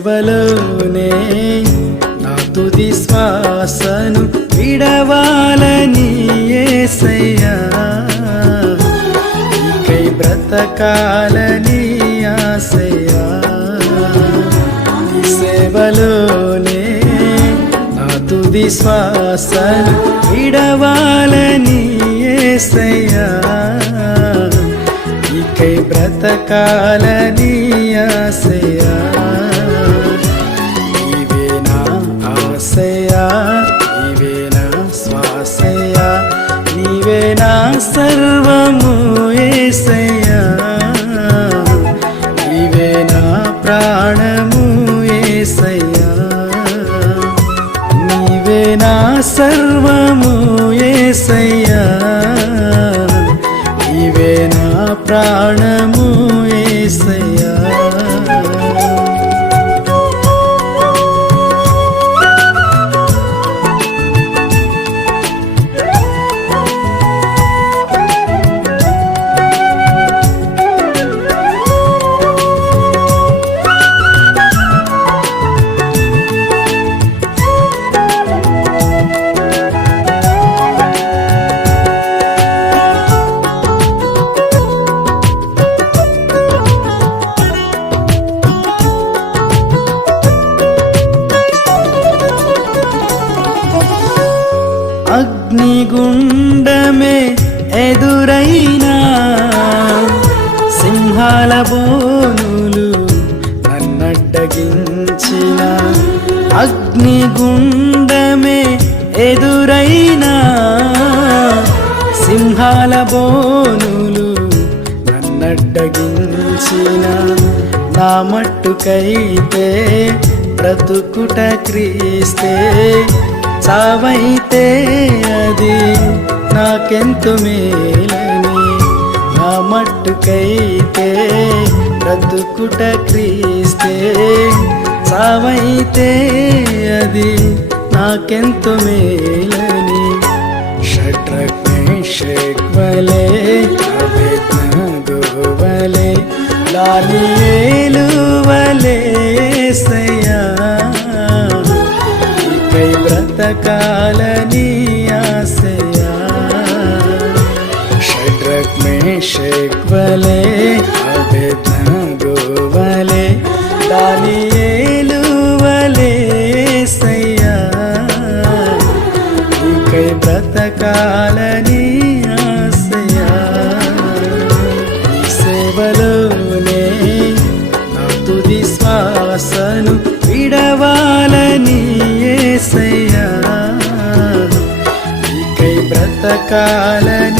సేవలోనే నా తుది శ్వాసను విడవాలని ఏసయ్యా. నీకై బ్రతకాలని ఆశయ్యా. సేవలోనే నా తుది శ్వాసను విడవాలని ఏసయ్యా. నీకై బ్రతకాలని ఆశయా ప్రాణము ఏసయ్యా అగ్నిగుండమే ఎదురైనా సింహాల బోనులు నన్నడ్డగించిన అగ్నిగుండమే ఎదురైనా సింహాల బోనులు నన్నడ్డగించిన నా మట్టుకైతే బ్రతుకుట క్రీస్తే చావైతే అది నాకెంతు మేలని. నా మట్టుకైతే బ్రతుకుట క్రీస్తే. చావైతే అది నాకెంతు మేలని. షడ్రక్ మేషక్వలే అభిజ్ఞగోవలే లాలియేలువలే అభిజ్ఞగోవలే లాలియేలువలే సయ్యా. నీకై బ్రతకాలని ఆశయా. సేవలోనే నా తుది శ్వాసను విడవాలని ఏసయ్యా. నీకై బ్రతకాలని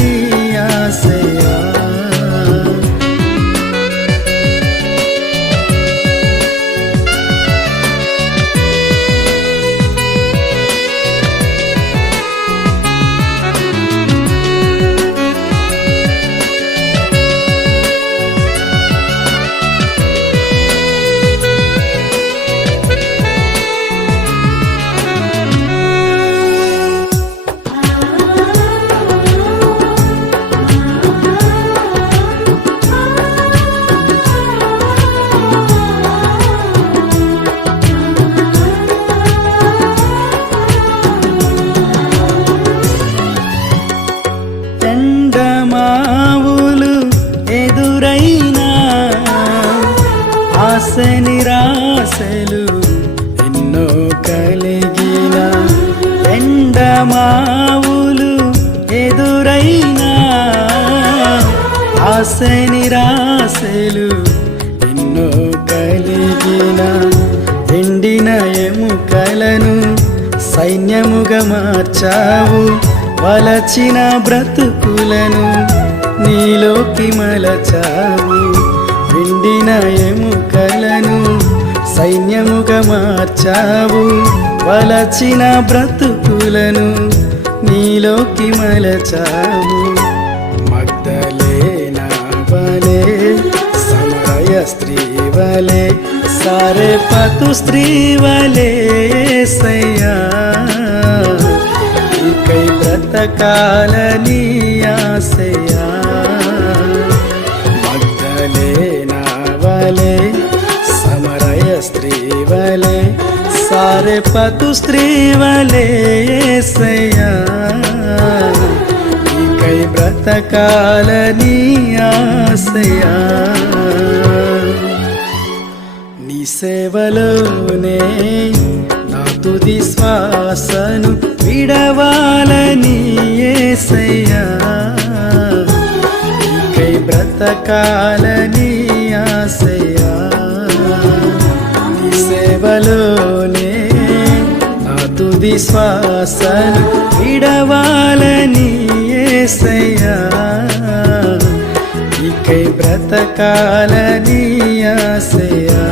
కలిగిన ఎండమావులు ఎదురైనా ఆశ నిరాశలు ఎన్నో కలిగిన ఎండిన ఎముకలను సైన్యముగా మార్చావు వలచిన బ్రతుకులను నీలోకి మలచావు. ఎండిన ఎము సైన్యముగా మార్చావు వలచిన బ్రతుకులను నీలోకి మలచావు. మగ్ధలేనా వలే సమరయ స్త్రీ వలే సారే పతు స్త్రీ వలే సయ్యా. ఇకై బ్రతకాలని ఆశయా. సారే పతు స్త్రీ వలే బ్రతకాలని ఆశయా నీ సేవలోనే నా తుది శ్వాసను విడవాలని ఏసయ్యా. నీకై బ్రతకాలని ఆశయా నీ సేవలోనే తుది శ్వాసను విడవాలని ఏసయ్యా. ఇకై బ్రతకాలని ఆశయా